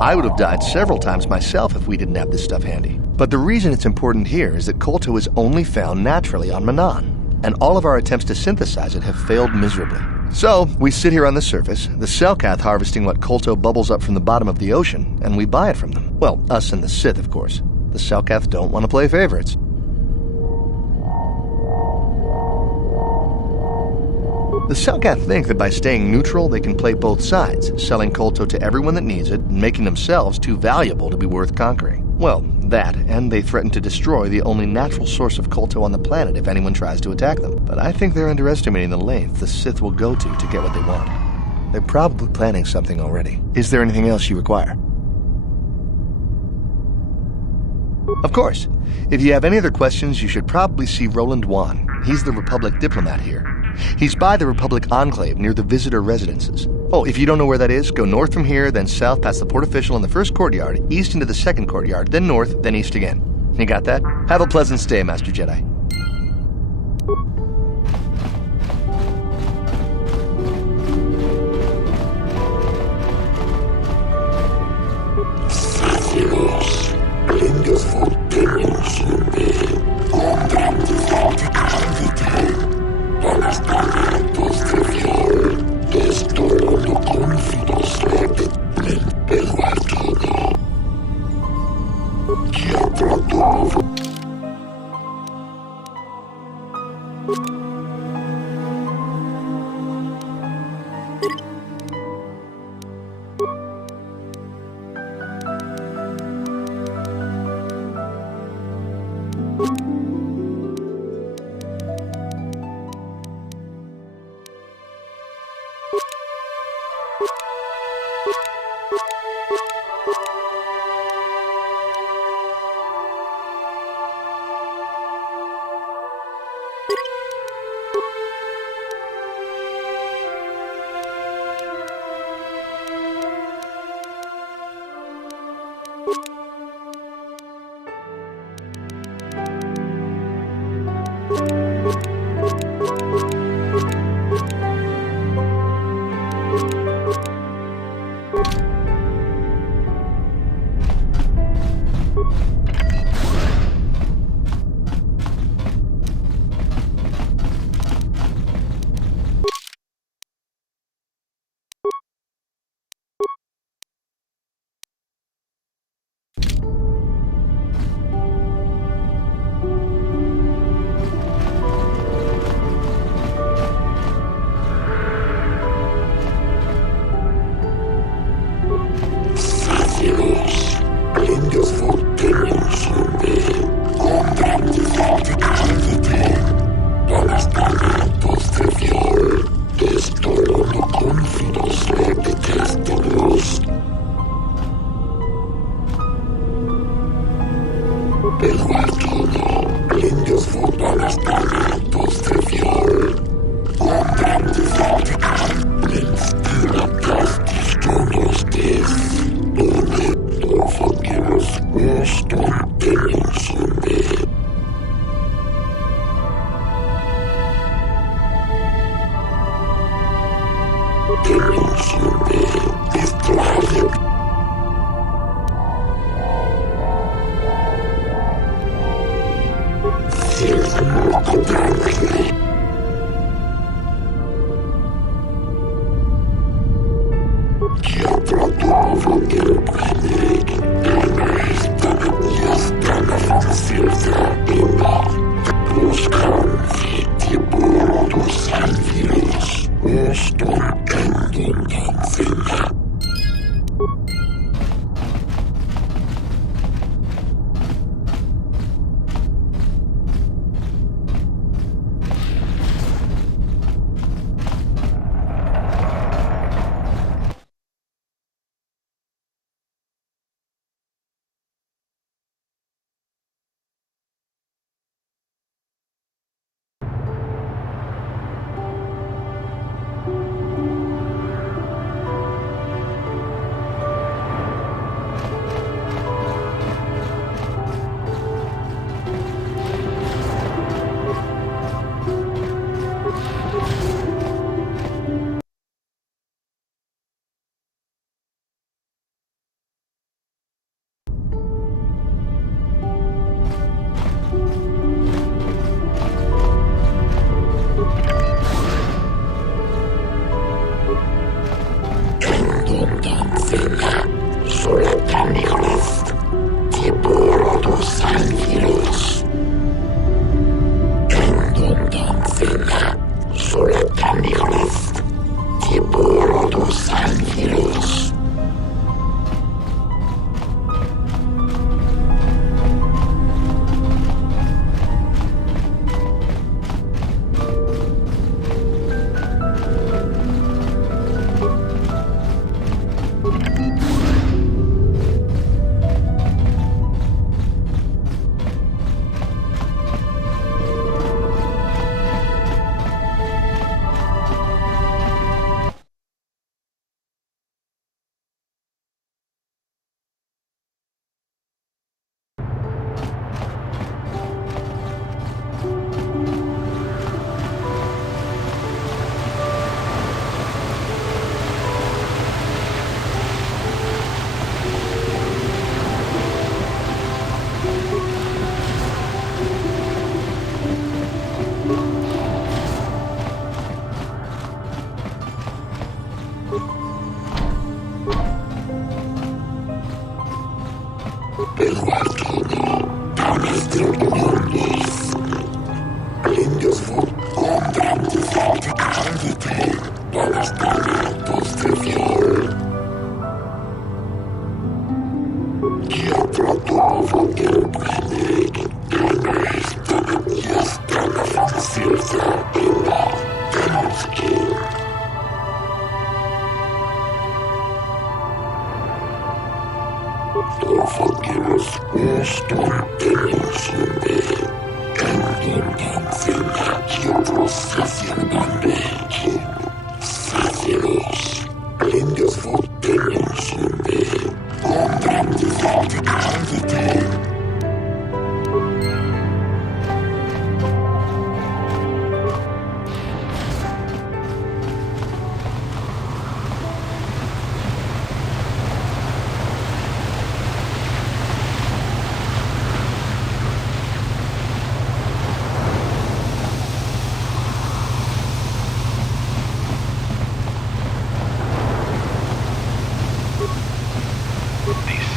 I would have died several times myself if we didn't have this stuff handy. But the reason it's important here is that Kolto is only found naturally on Manan, and all of our attempts to synthesize it have failed miserably. So, we sit here on the surface, the Selkath harvesting what Kolto bubbles up from the bottom of the ocean, and we buy it from them. Well, us and the Sith, of course. The Selkath don't want to play favorites. The Selkath think that by staying neutral, they can play both sides, selling Kolto to everyone that needs it, and making themselves too valuable to be worth conquering. Well, that, and they threaten to destroy the only natural source of Kolto on the planet if anyone tries to attack them. But I think they're underestimating the length the Sith will go to get what they want. They're probably planning something already. Is there anything else you require? Of course. If you have any other questions, you should probably see Roland Wan. He's the Republic diplomat here. He's by the Republic Enclave near the visitor residences. Oh, if you don't know where that is, go north from here, then south past the port official in the first courtyard, east into the second courtyard, then north, then east again. You got that? Have a pleasant stay, Master Jedi.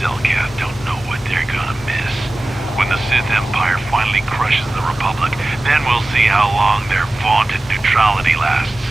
Selkath don't know what they're gonna miss. When the Sith Empire finally crushes the Republic, then we'll see how long their vaunted neutrality lasts.